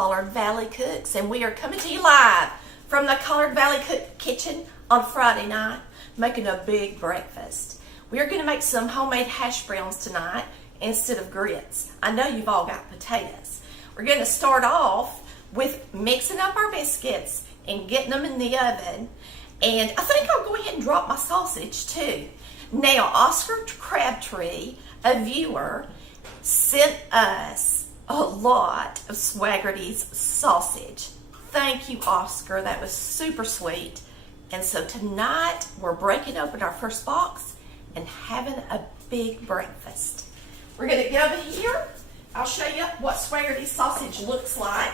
Collard Valley Cooks, and we are coming to you live from the Collard Valley Cook kitchen on Friday night, making a big breakfast. We are going to make some homemade hash browns tonight instead of grits. I know you've all got potatoes. We're going to start off with mixing up our biscuits and getting them in the oven. And I think I'll go ahead and drop my sausage too. Now, Oscar Crabtree, a viewer, sent us a lot of Swaggerty's sausage. Thank you, Oscar. That was super sweet. And so tonight we're breaking open our first box and having a big breakfast. We're going to get over here. I'll show you what Swaggerty's sausage looks like.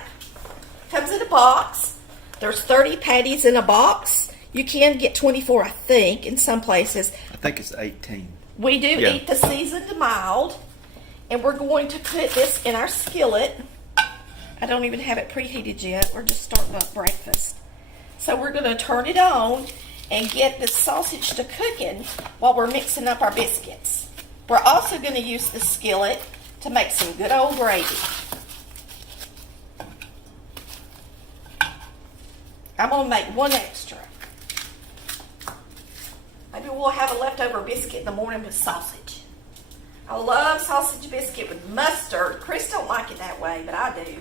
Comes in a box. There's 30 patties in a box. You can get 24, I think, in some places. I think it's 18. We do eat the seasoned mild. And we're going to put this in our skillet. I don't even have it preheated yet. We're just starting up breakfast. So we're going to turn it on and get the sausage to cooking while we're mixing up our biscuits. We're also going to use the skillet to make some good old gravy. I'm going to make one extra. Maybe we'll have a leftover biscuit in the morning with sausage. I love sausage biscuit with mustard. Chris don't like it that way, but I do.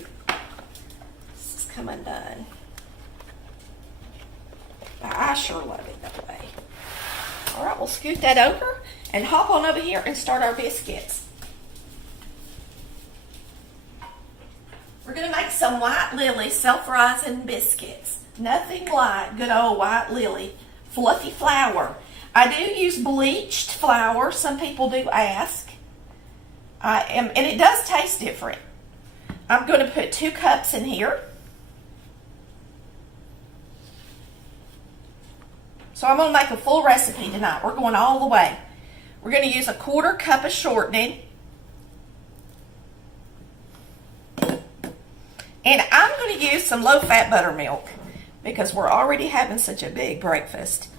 This is come undone. But I sure love it that way. All right, we'll scoot that over and hop on over here and start our biscuits. We're going to make some White Lily self-rising biscuits. Nothing like good old White Lily fluffy flour. I do use bleached flour. Some people do ask. And it does taste different. I'm going to put 2 cups in here. So I'm going to make a full recipe tonight. We're going all the way. We're going to use a 1/4 cup of shortening. And I'm going to use some low-fat buttermilk because we're already having such a big breakfast.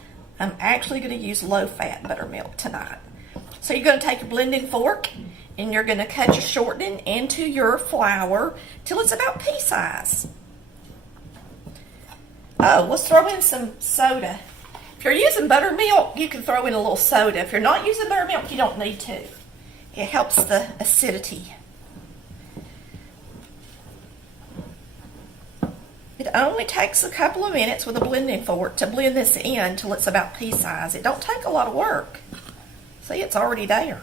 I'm actually going to use low-fat buttermilk tonight. So you're going to take your blending fork and you're going to cut your shortening into your flour till it's about pea size. Oh, let's throw in some soda. If you're using buttermilk, you can throw in a little soda. If you're not using buttermilk, you don't need to. It helps the acidity. It only takes a couple of minutes with a blending fork to blend this in till it's about pea size. It don't take a lot of work. See, it's already there.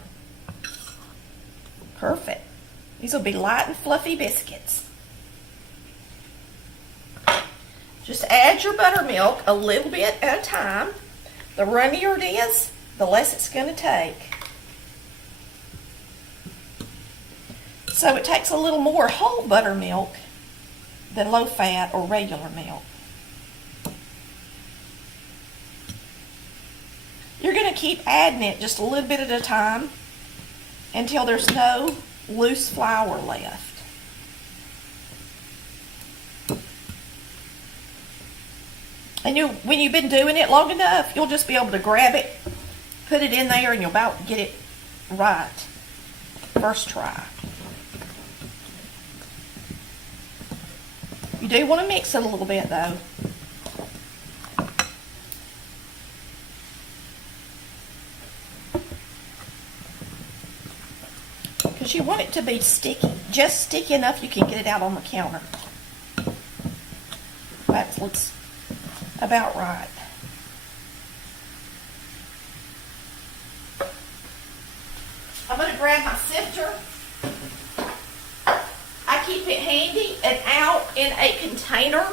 Perfect. These will be light and fluffy biscuits. Just add your buttermilk a little bit at a time. The runnier it is, the less it's going to take. So it takes a little more whole buttermilk than low fat or regular milk. You're going to keep adding it just a little bit at a time until there's no loose flour left. And when you've been doing it long enough, you'll just be able to grab it, put it in there, and you'll about get it right first try. You do want to mix it a little bit though. Because you want it to be sticky. Just sticky enough you can get it out on the counter. That looks about right. I'm going to grab my sifter. I keep it handy and out in a container.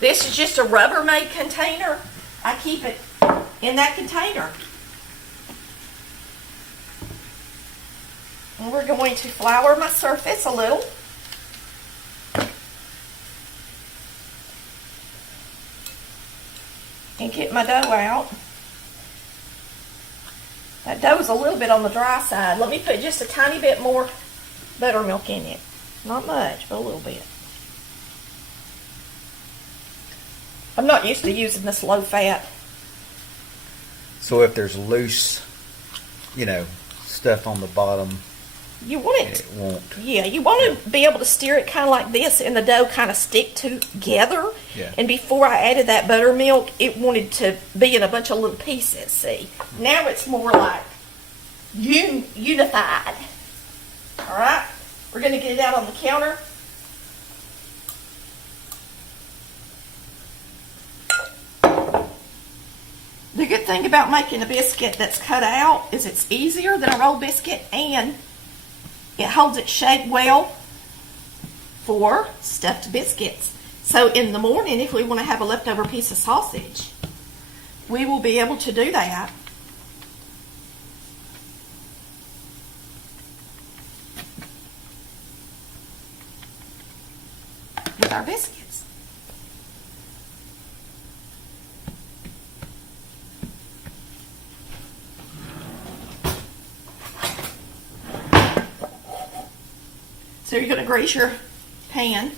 This is just a Rubbermaid container. I keep it in that container. And we're going to flour my surface a little. And get my dough out. That dough is a little bit on the dry side. Let me put just a tiny bit more buttermilk in it. Not much, but a little bit. I'm not used to using this low fat. So if there's loose, stuff on the bottom, You want it won't. Yeah, you want to be able to stir it kind of like this and the dough kind of stick together. Yeah. And before I added that buttermilk, it wanted to be in a bunch of little pieces, see. Now it's more like unified. All right, we're going to get it out on the counter. The good thing about making a biscuit that's cut out is it's easier than a rolled biscuit, and it holds its shape well for stuffed biscuits. So in the morning, if we want to have a leftover piece of sausage, we will be able to do that. With our biscuits. So you're going to grease your pan,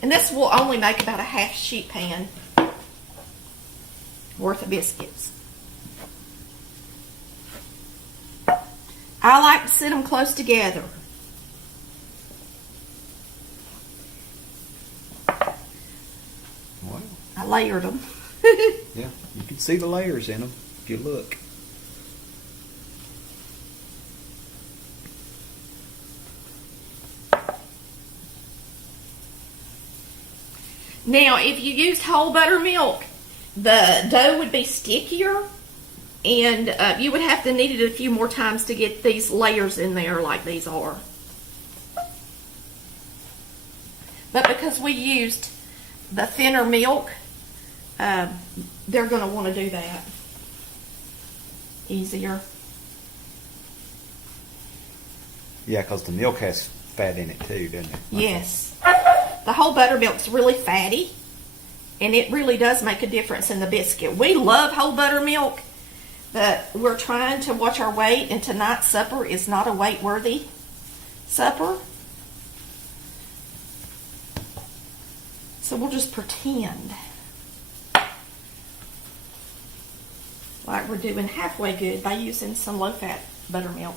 and this will only make about a half sheet pan worth of biscuits. I like to sit them close together. Wow. I layered them. Yeah, you can see the layers in them if you look. Now, if you used whole buttermilk, the dough would be stickier, and you would have to knead it a few more times to get these layers in there like these are. But because we used the thinner milk, they're going to want to do that easier. Yeah, because the milk has fat in it too, doesn't it? Yes. The whole buttermilk's really fatty, and it really does make a difference in the biscuit. We love whole buttermilk, but we're trying to watch our weight, and tonight's supper is not a weight-worthy supper. So we'll just pretend like we're doing halfway good by using some low-fat buttermilk.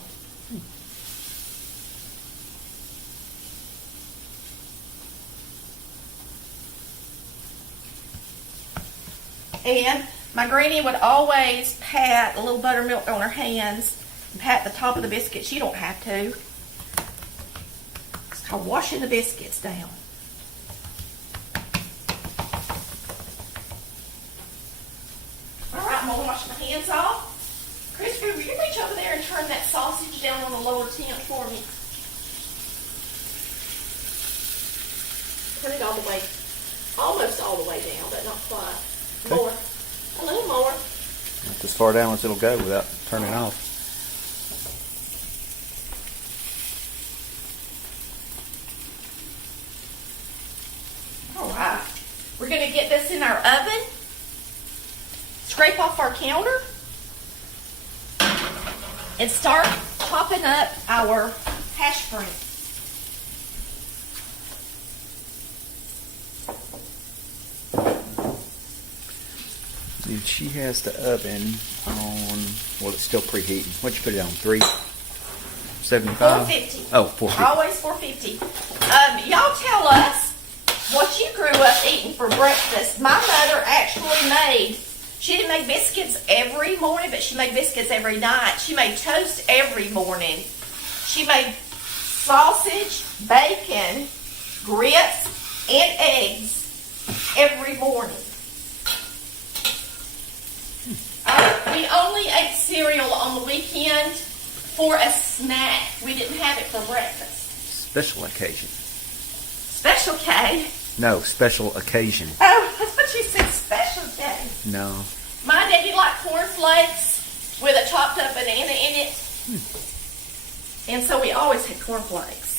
And my granny would always pat a little buttermilk on her hands and pat the top of the biscuits. You don't have to. It's called washing the biscuits down. All right, I'm going to wash my hands off. Christopher, will you reach over there and turn that sausage down on the lower temp for me? Turn it all the way, almost all the way down, but not quite. Okay. More. A little more. Not as far down as it'll go without turning off. All right. We're going to get this in our oven. Scrape off our counter. And start chopping up our hash browns. And she has the oven on, well, it's still preheating. What'd you put it on? 375? 450. Oh, 450. Always 450. Y'all tell us what you grew up eating for breakfast. My mother actually she didn't make biscuits every morning, but she made biscuits every night. She made toast every morning. She made sausage, bacon, grits, and eggs every morning. We only ate cereal on the weekend for a snack. We didn't have it for breakfast. Special occasion. Special K? No, special occasion. Oh, that's what you said, Special K. No. My daddy liked cornflakes with a chopped up banana in it. And so we always had cornflakes.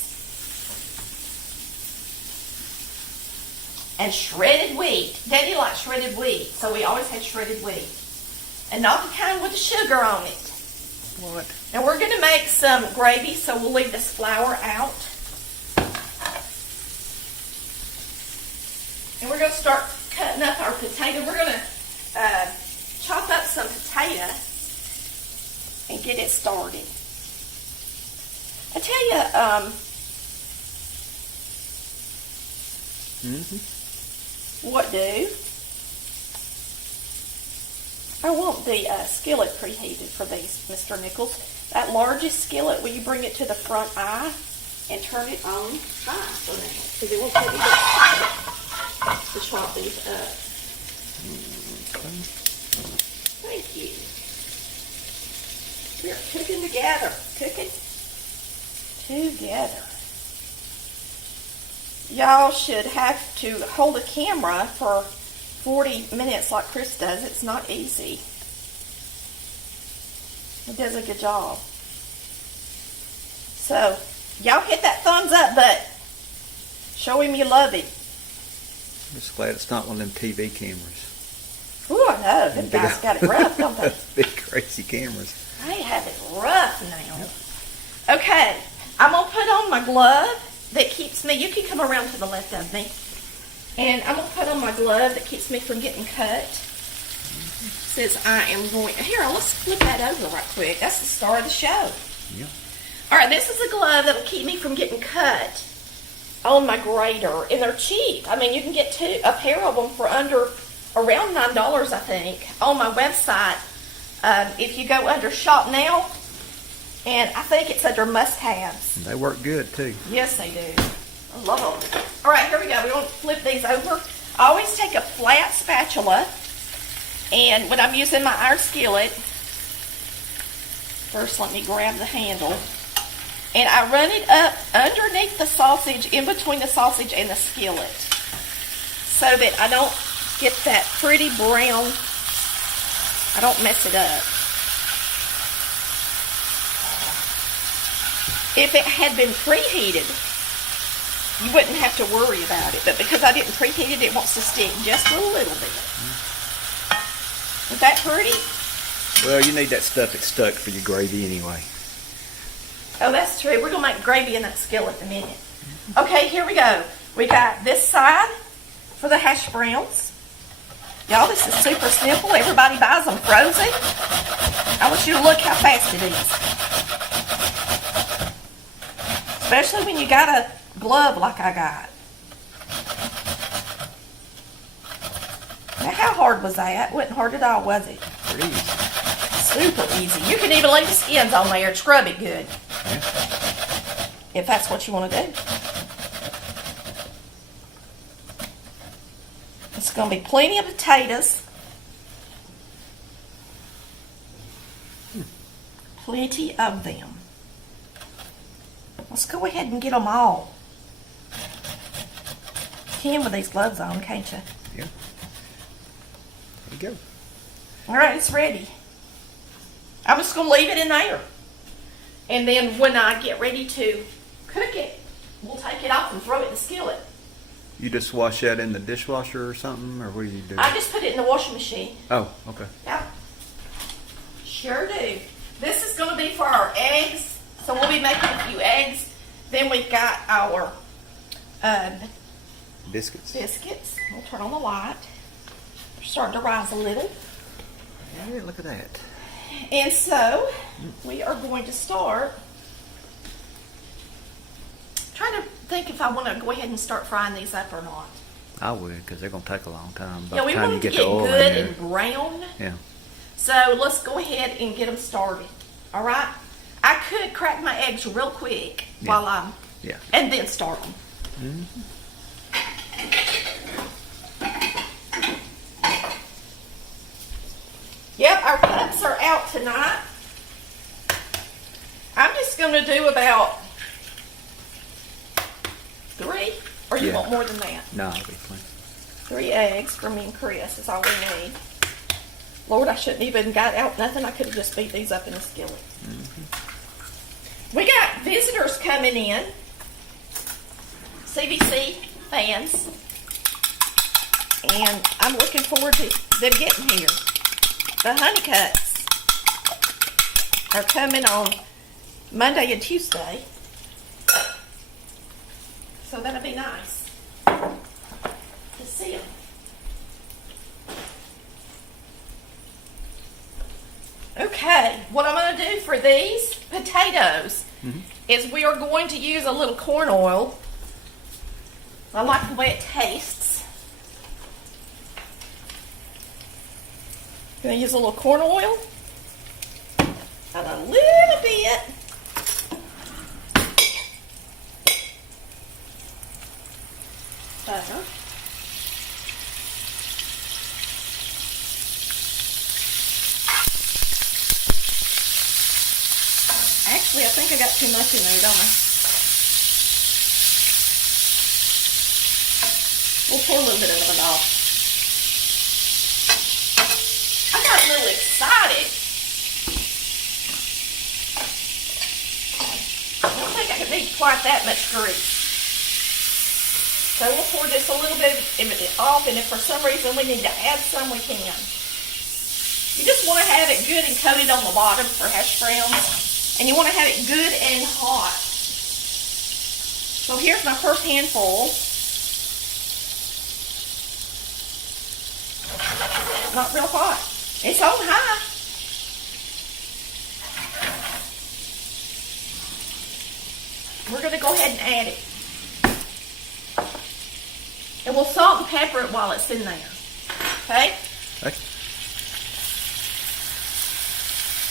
And shredded wheat. Daddy liked shredded wheat, so we always had shredded wheat. And not the kind with the sugar on it. What? Now we're going to make some gravy, so we'll leave this flour out. And we're going to start cutting up our potato. We're going to chop up some potato and get it started. I tell you, what do? I want the skillet preheated for these, Mr. Nichols. That largest skillet, will you bring it to the front eye and turn it on high for now? Because it won't take me to chop these up. Thank you. We are cooking together. Cooking together. Y'all should have to hold a camera for 40 minutes like Chris does. It's not easy. He does a good job. So, y'all hit that thumbs up button. Show him you love him. I'm just glad it's not one of them TV cameras. Ooh, I know. Them guys got it rough, don't they? Big crazy cameras. They have it rough now. Okay, I'm going to put on my glove that keeps me, you can come around to the left of me. And I'm going to put on my glove that keeps me from getting cut. Says I am going, here, let's flip that over right quick. That's the star of the show. Yeah. All right, this is a glove that will keep me from getting cut on my grater. And they're cheap. I mean, you can get a pair of them for around $9, I think, on my website. If you go under Shop Now, and I think it's under must-haves. They work good, too. Yes, they do. I love them. All right, here we go. We're going to flip these over. I always take a flat spatula, and when I'm using my iron skillet, first let me grab the handle, and I run it up underneath the sausage, in between the sausage and the skillet, so that I don't get that pretty brown, I don't mess it up. If it had been preheated, you wouldn't have to worry about it. But because I didn't preheat it, it wants to stick just a little bit. Is that pretty? Well, you need that stuff that's stuck for your gravy anyway. Oh, that's true. We're going to make gravy in that skillet in a minute. Okay, here we go. We got this side for the hash browns. Y'all, this is super simple. Everybody buys them frozen. I want you to look how fast it is. Especially when you got a glove like I got. Now, how hard was that? It wasn't hard at all, was it? Pretty easy. Super easy. You can even leave the skins on there and scrub it good. Yeah. If that's what you want to do. It's going to be plenty of potatoes. Plenty of them. Let's go ahead and get them all. You can with these gloves on, can't you? Yeah. There you go. All right, it's ready. I'm just going to leave it in there. And then when I get ready to cook it, we'll take it off and throw it in the skillet. You just wash that in the dishwasher or something, or what do you do? I just put it in the washing machine. Oh, okay. Yeah. Sure do. This is going to be for our eggs. So we'll be making a few eggs. Then we've got our Biscuits. We'll turn on the light. They're starting to rise a little. Yeah, look at that. And so we are going to start. Trying to think if I want to go ahead and start frying these up or not. I would, because they're going to take a long time. By Yeah, the we time want you them to get get the oil in good there. and brown. Yeah. So let's go ahead and get them started. All right? I could crack my eggs real quick while I'm, and then start them. Mm-hmm. Yep, our cups are out tonight. I'm just going to do about 3, or you want more than that? No, it'll be plenty. 3 eggs for me and Chris is all we need. Lord, I shouldn't even got out nothing. I could have just beat these up in the skillet. Mm-hmm. We got visitors coming in. CBC fans. And I'm looking forward to them getting here. The Honeycuts are coming on Monday and Tuesday. So that'll be nice to see them. Okay, what I'm going to do for these potatoes is we are going to use a little corn oil. I like the way it tastes. Gonna use a little corn oil and a little bit butter. Actually, I think I got too much in there, don't I? We'll pour a little bit of it off. I got a little excited. I don't think I need quite that much grease. So we'll pour just a little bit of it off, and if for some reason we need to add some, we can. You just want to have it good and coated on the bottom for hash browns. And you want to have it good and hot. So here's my first handful. Not real hot. It's on high. We're going to go ahead and add it. And we'll salt and pepper it while it's in there. Okay? Okay.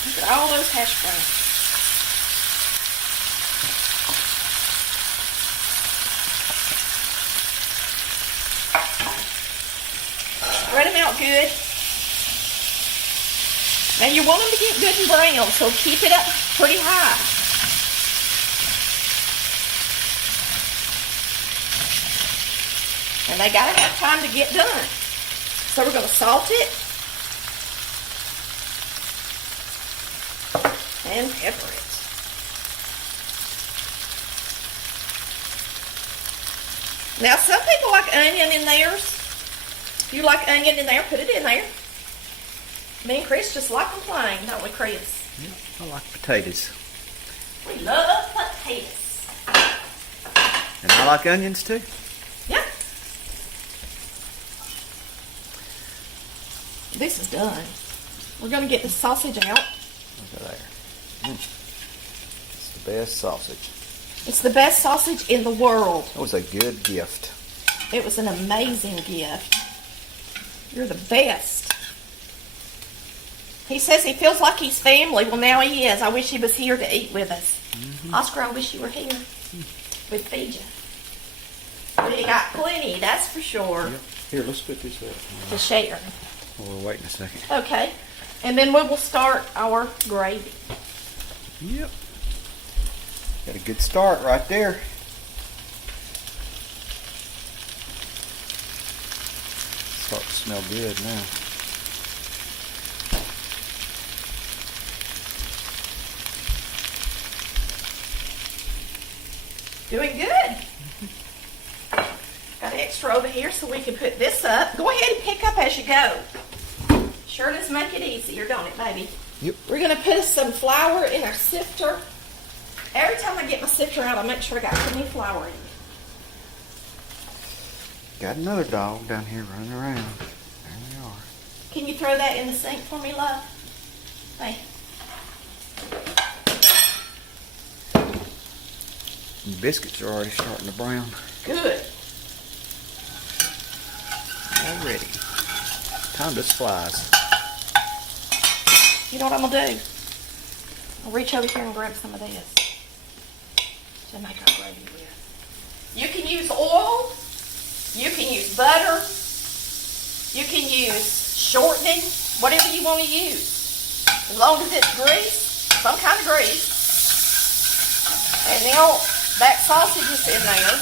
Look at all those hash browns. Spread them out good. Now you want them to get good and brown, so keep it up pretty high. And they gotta have time to get done. So we're gonna salt it and pepper it. Now some people like onion in theirs. If you like onion in there, put it in there. Me and Chris just like them plain, don't we, Chris? Yeah, I like potatoes. We love potatoes. And I like onions too. Yeah. This is done. We're going to get the sausage out. Look at there. It's the best sausage. It's the best sausage in the world. That was a good gift. It was an amazing gift. You're the best. He says he feels like he's family. Well, now he is. I wish he was here to eat with us. Mm-hmm. Oscar, I wish you were here. We'd feed you. We got plenty, that's for sure. Yep. Here, let's put this up. To share. We're waiting a second. Okay. And then we will start our gravy. Yep. Got a good start right there. Starting to smell good now. Doing good. Got extra over here so we can put this up. Go ahead and pick up as you go. Sure does make it easier, don't it, baby? Yep. We're going to put some flour in our sifter. Every time I get my sifter out, I make sure I got plenty of flour in it. Got another dog down here running around. There they are. Can you throw that in the sink for me, love? Hey. The biscuits are already starting to brown. Good. Already. Time to slice. You know what I'm going to do? I'll reach over here and grab some of this to make our gravy with. You can use oil. You can use butter. You can use shortening. Whatever you want to use. As long as it's grease, some kind of grease. And now that sausage is in there.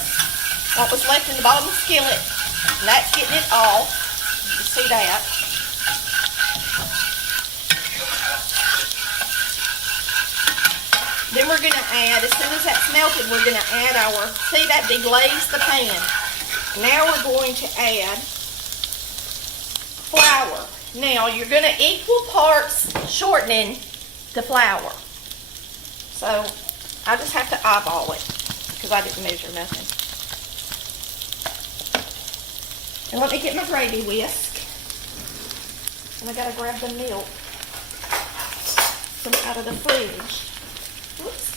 What was left in the bottom of the skillet. And that's getting it off. You can see that. Then we're going to add, as soon as that's melted, we're going to add our, see that deglazed the pan. Now we're going to add flour. Now you're going to equal parts shortening to flour. So I just have to eyeball it because I didn't measure nothing. And let me get my gravy whisk. And I got to grab the milk from out of the fridge. Oops.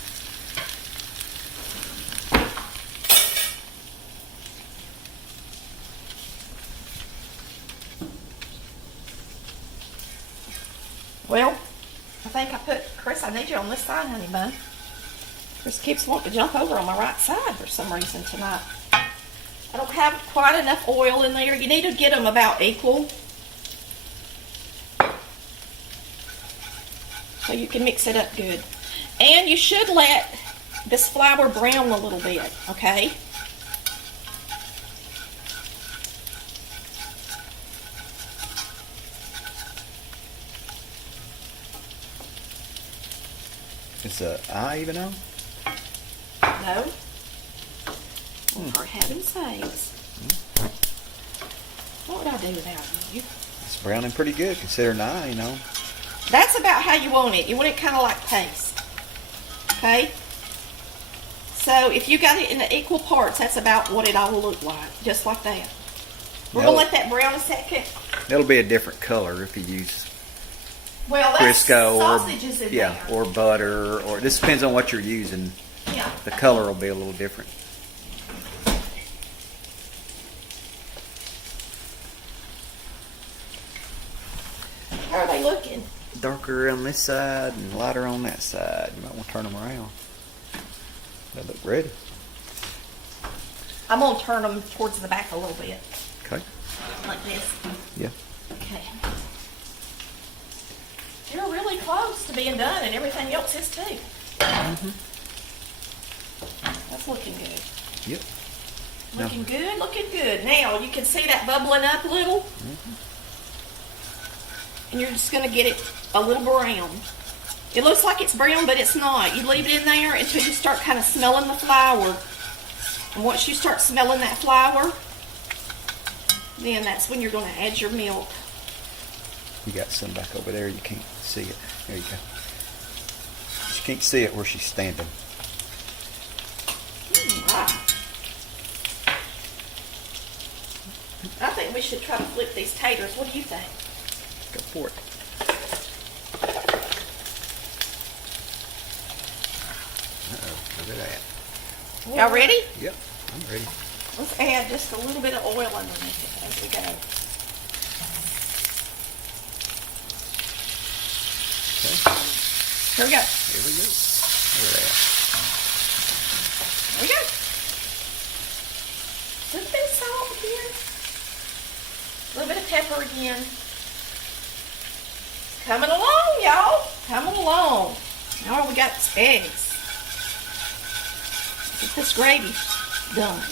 Well, I think I put, Chris, I need you on this side, honey bun. Chris keeps wanting to jump over on my right side for some reason tonight. I don't have quite enough oil in there. You need to get them about equal, so you can mix it up good. And you should let this flour brown a little bit, okay? Is the eye even on? No. For heaven's sakes. What would I do without you? It's browning pretty good considering the eye, you know. That's about how you want it. You want it kind of like paste. Okay? So if you got it in the equal parts, that's about what it all will look like. Just like that. We're going to let that brown a second. It'll be a different color if you use Well, that's Crisco sausages in there. or butter, or this depends on what you're using. Yeah. The color will be a little different. How are they looking? Darker on this side and lighter on that side. You might want to turn them around. They look ready. I'm going to turn them towards the back a little bit. Okay. Like this. Yeah. Okay. You're really close to being done, and everything else is too. Mm-hmm. That's looking good. Yep. Looking good, looking good. Now, you can see that bubbling up a little. Mm-hmm. And you're just going to get it a little brown. It looks like it's brown, but it's not. You leave it in there until you start kind of smelling the flour. And once you start smelling that flour, then that's when you're going to add your milk. You got some back over there. You can't see it. There you go. You can't see it where she's standing. Wow. I think we should try to flip these taters. What do you think? Go for it. Uh-oh. Look at that. Y'all ready? Yep. I'm ready. Let's add just a little bit of oil underneath it as we go. Okay. Here we go. Here we go. Look at that. There we go. A little bit of salt here. A little bit of pepper again. Coming along, y'all. Coming along. Now we got eggs. Get this gravy done.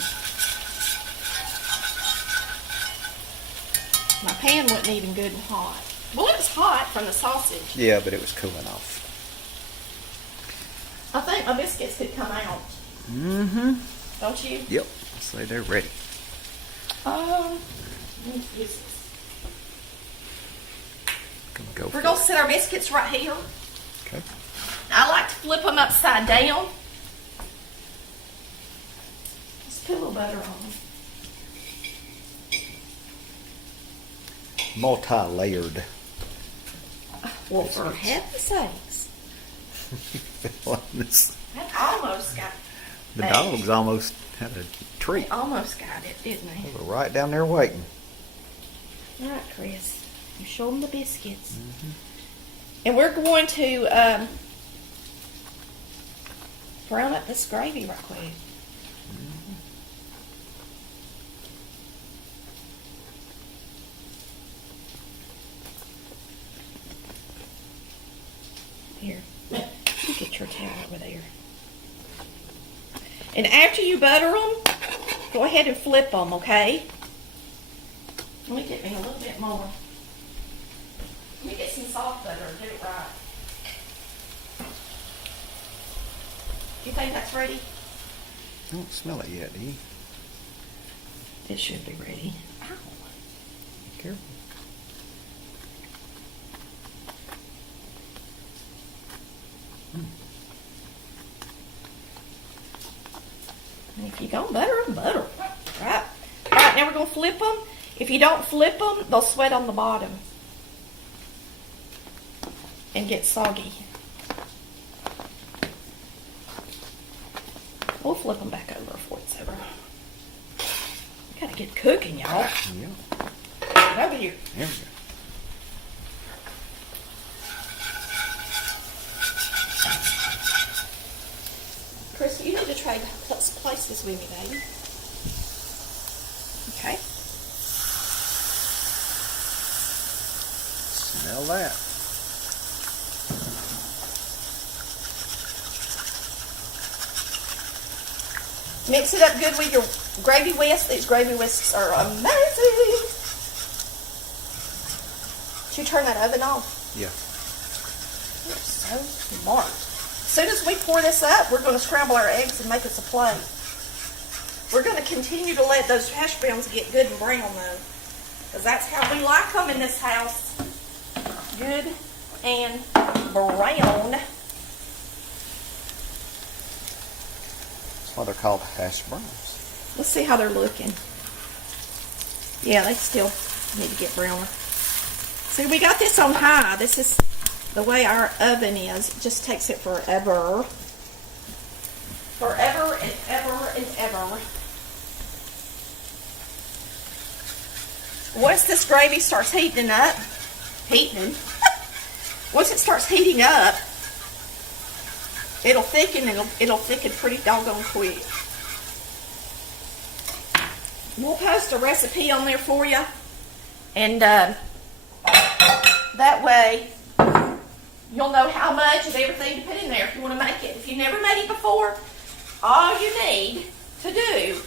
My pan wasn't even good and hot. Well, it was hot from the sausage. Yeah, but it was cooling off. I think my biscuits could come out. Mm-hmm. Don't you? Yep. So they're ready. Let me use this. Go We're going to set our biscuits right here. Okay. I like to flip them upside down. Just put a little butter on them. Multi-layered. Well, for heaven's sakes. That almost got The dogs almost had a treat. They almost got it, didn't they? They were right down there waiting. All right, Chris. You show them the biscuits. Mm-hmm. And we're going to brown up this gravy right quick. Mm-hmm. Here. You get your towel over there. And after you butter them, go ahead and flip them, okay? Let me get me a little bit more. Let me get some soft butter and do it right. You think that's ready? I don't smell it yet, do you? It should be ready. Ow. Be careful. And if you don't butter them, butter them. Right? All right, now we're going to flip them. If you don't flip them, they'll sweat on the bottom and get soggy. We'll flip them back over before it's over. We got to get cooking, y'all. Yeah. Get over here. There we go. replace this with me, baby. Okay. Smell that. Mix it up good with your gravy whisk. These gravy whisks are amazing. Did you turn that oven off? Yeah. You're so smart. As soon as we pour this up, we're going to scramble our eggs and make us a plate. We're going to continue to let those hash browns get good and brown, though, because that's how we like them in this house. Good and brown. That's why they're called Hashbrowns. Let's see how they're looking. Yeah, they still need to get browner. See, we got this on high. This is the way our oven is. It just takes it forever. Forever and ever and ever. Once this gravy starts heating up, once it starts heating up, it'll thicken and it'll thicken pretty doggone quick. We'll post a recipe on there for you, and that way you'll know how much and everything to put in there if you want to make it. If you've never made it before, all you need to do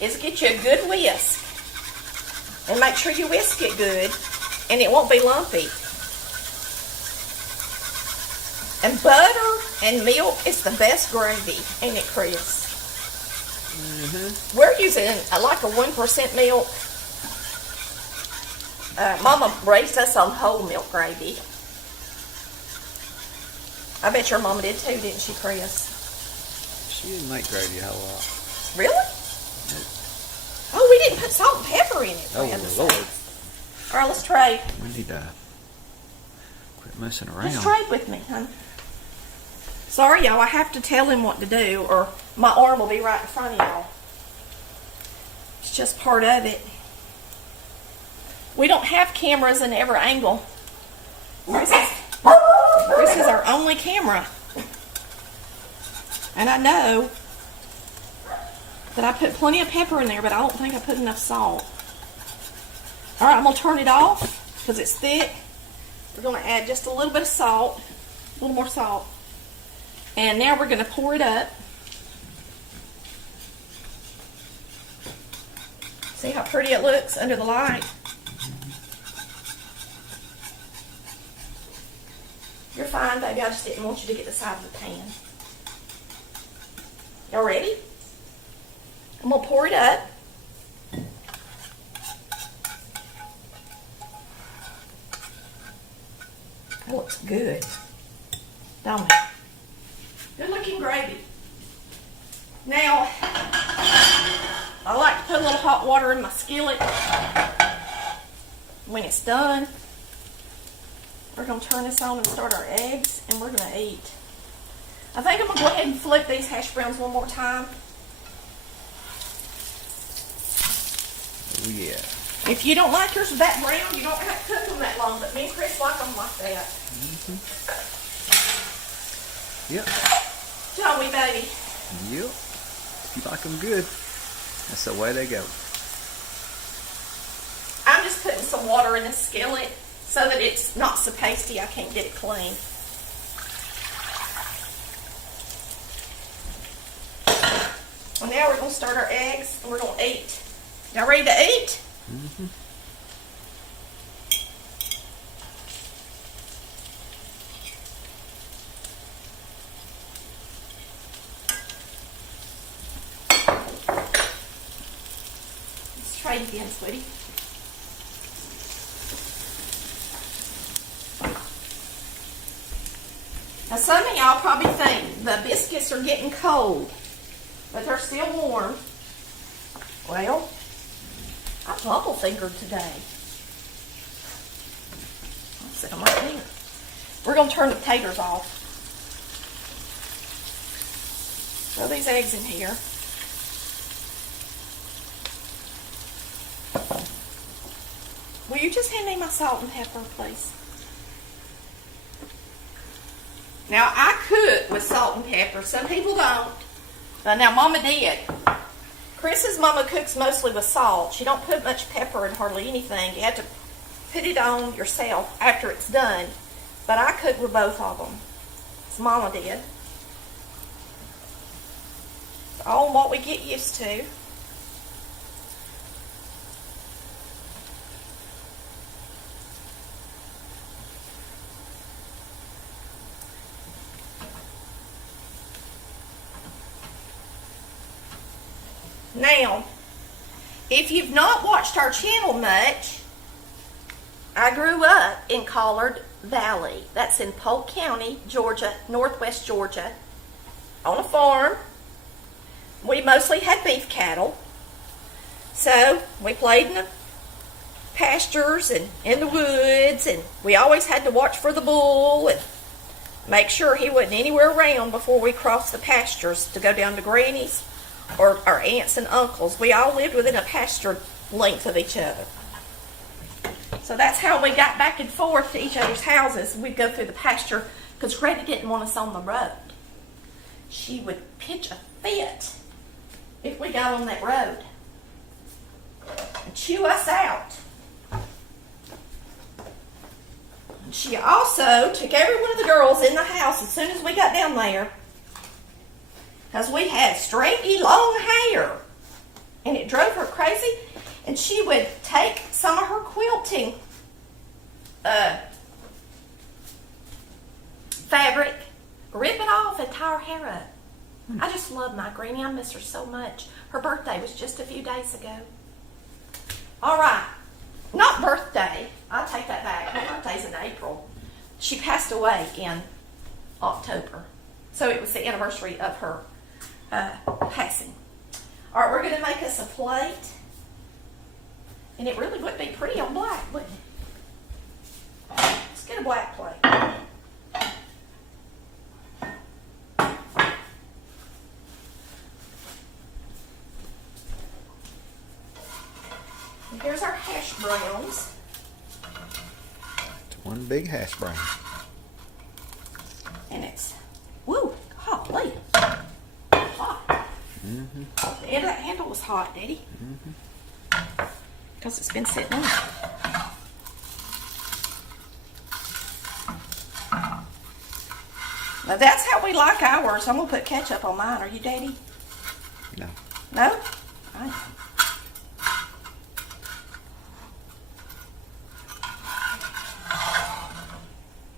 is get you a good whisk and make sure you whisk it good and it won't be lumpy. And butter and milk is the best gravy, ain't it, Chris? Mm-hmm. We're using like a 1% milk. Mama raised us on whole milk gravy. I bet your mama did too, didn't she, Chris? She didn't make gravy a whole lot. Really? Nope. Oh, we didn't put salt and pepper in it. Oh, Lord. All right, let's trade. We need to quit messing around. Just trade with me, honey. Sorry, y'all, I have to tell him what to do, or my arm will be right in front of y'all. It's just part of it. We don't have cameras in every angle. This is our only camera. And I know that I put plenty of pepper in there, but I don't think I put enough salt. All right, I'm going to turn it off because it's thick. We're going to add just a little bit of salt, a little more salt. And now we're going to pour it up. See how pretty it looks under the light? You're fine, baby. I just didn't want you to get the side of the pan. Y'all ready? I'm going to pour it up. That looks good, don't it? Good looking gravy. Now, I like to put a little hot water in my skillet. When it's done, we're going to turn this on and start our eggs, and we're going to eat. I think I'm going to go ahead and flip these hash browns one more time. Oh, yeah. If you don't like yours that brown, you don't have to cook them that long, but me and Chris like them like that. Mm-hmm. Yep. Shall we, baby? Yep. You like them good. That's the way they go. I'm just putting some water in the skillet so that it's not so pasty I can't get it clean. Well, now we're going to start our eggs and we're going to eat. Y'all ready to eat? Mm-hmm. Let's try it again, sweetie. Now, some of y'all probably think the biscuits are getting cold, but they're still warm. Well, I bubble fingered today. I'll sit them right here. We're going to turn the potatoes off. Throw these eggs in here. Will you just hand me my salt and pepper, please? Now, I cook with salt and pepper. Some people don't. But now Mama did. Chris's mama cooks mostly with salt. She don't put much pepper in hardly anything. You have to put it on yourself after it's done. But I cook with both of them. As Mama did. It's all what we get used to. Now, if you've not watched our channel much, I grew up in Collard Valley. That's in Polk County, Georgia, northwest Georgia, on a farm. We mostly had beef cattle. So, we played in the pastures and in the woods, and we always had to watch for the bull and make sure he wasn't anywhere around before we crossed the pastures to go down to Granny's or our aunts and uncles. We all lived within a pasture length of each other. So that's how we got back and forth to each other's houses. We'd go through the pasture because Granny didn't want us on the road. She would pitch a fit if we got on that road and chew us out. And she also took every one of the girls in the house as soon as we got down there, because we had straightly long hair, and it drove her crazy. And she would take some of her quilting fabric, rip it off, and tie her hair up. I just love my Granny. I miss her so much. Her birthday was just a few days ago. All right. Not birthday. I'll take that back. Her birthday's in April. She passed away in October. So it was the anniversary of her passing. All right, we're going to make us a plate. And it really would be pretty on black, wouldn't it? Let's get a black plate. And here's our hash browns. It's one big hash brown. And it's, woo, golly, hot. Mm-hmm. The end of that handle was hot, Daddy. Mm-hmm. Because it's been sitting on. Now that's how we like ours. I'm going to put ketchup on mine. Are you, Daddy? No. No? I know.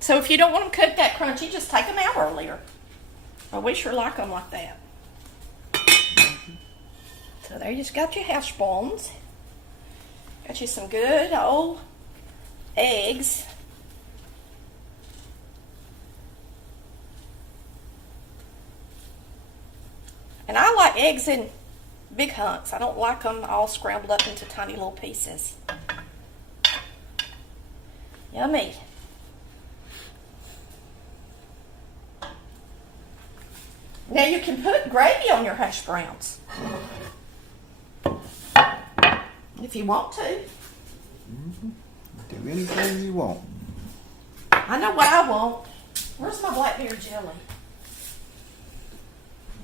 So if you don't want them cooked that crunchy, just take them out earlier. But we sure like them like that. So there you just got your Hashbrowns. Got you some good old eggs. And I like eggs in big hunks. I don't like them all scrambled up into tiny little pieces. Yummy. Now you can put gravy on your hash browns. If you want to. Mm-hmm. Do anything you want. I know what I want. Where's my blackberry jelly?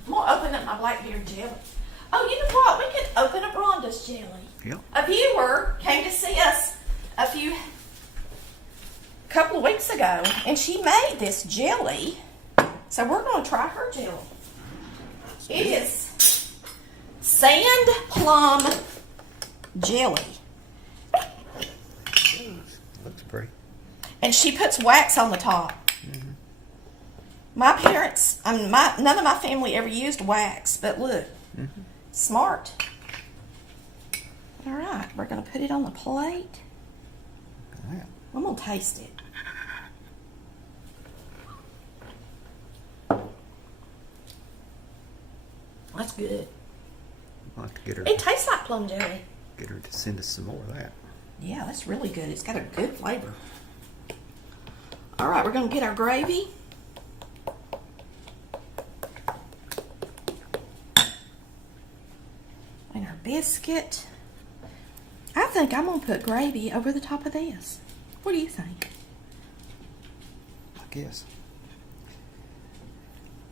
I'm going to open up my blackberry jelly. Oh, you know what? We could open up Rhonda's jelly. Yep. A viewer came to see us couple of weeks ago, and she made this jelly. So we're going to try her jelly. It is sand plum jelly. Looks pretty. And she puts wax on the top. Mm-hmm. My parents, none of my family ever used wax, but look, Mm-hmm. smart. All right, we're going to put it on the plate. Yeah. I'm going to taste it. That's good. I'll have to get her. It tastes like plum jelly. Get her to send us some more of that. Yeah, that's really good. It's got a good flavor. All right, we're going to get our gravy. And our biscuit. I think I'm going to put gravy over the top of this. What do you think? I guess.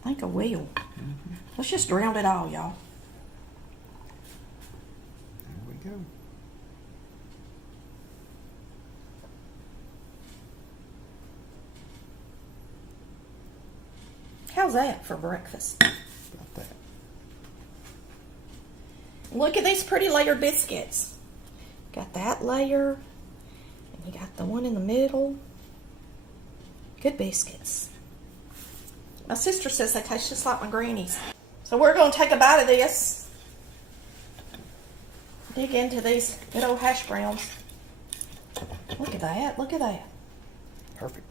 I think I will. Let's just drown it all, y'all. There we go. How's that for breakfast? About that. Look at these pretty layered biscuits. Got that layer, and you got the one in the middle. Good biscuits. My sister says they taste just like my granny's. So we're going to take a bite of this. Dig into these good old hash browns. Look at that. Look at that. Perfect.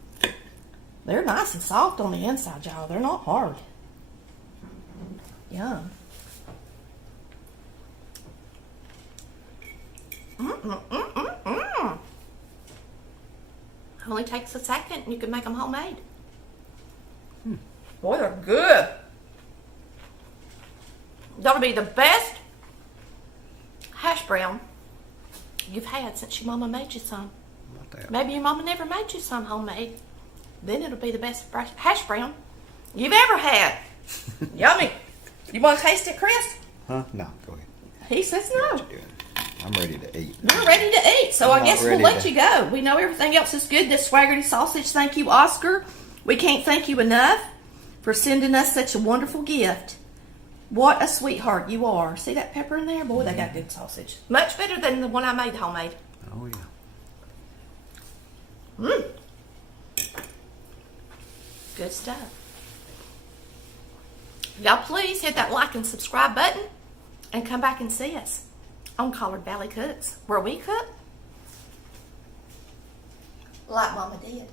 They're nice and soft on the inside, y'all. They're not hard. Yum. Only takes a second and you can make them homemade. Boy, they're good. That'll be the best hash brown you've had since your mama made you some. About that. Maybe your mama never made you some homemade. Then it'll be the best hash brown you've ever had. Yummy. You want to taste it, Chris? Huh? No, go ahead. He says no. What you doing? I'm ready to eat. We're ready to eat, so I'm I guess not we'll ready let to- you go. We know everything else is good. This Swaggerty sausage, thank you, Oscar. We can't thank you enough for sending us such a wonderful gift. What a sweetheart you are. See that pepper in there? Boy, they got good sausage. Much better than the one I made homemade. Oh, yeah. Good stuff. Y'all please hit that like and subscribe button and come back and see us on Collard Valley Cooks, where we cook like Mama did.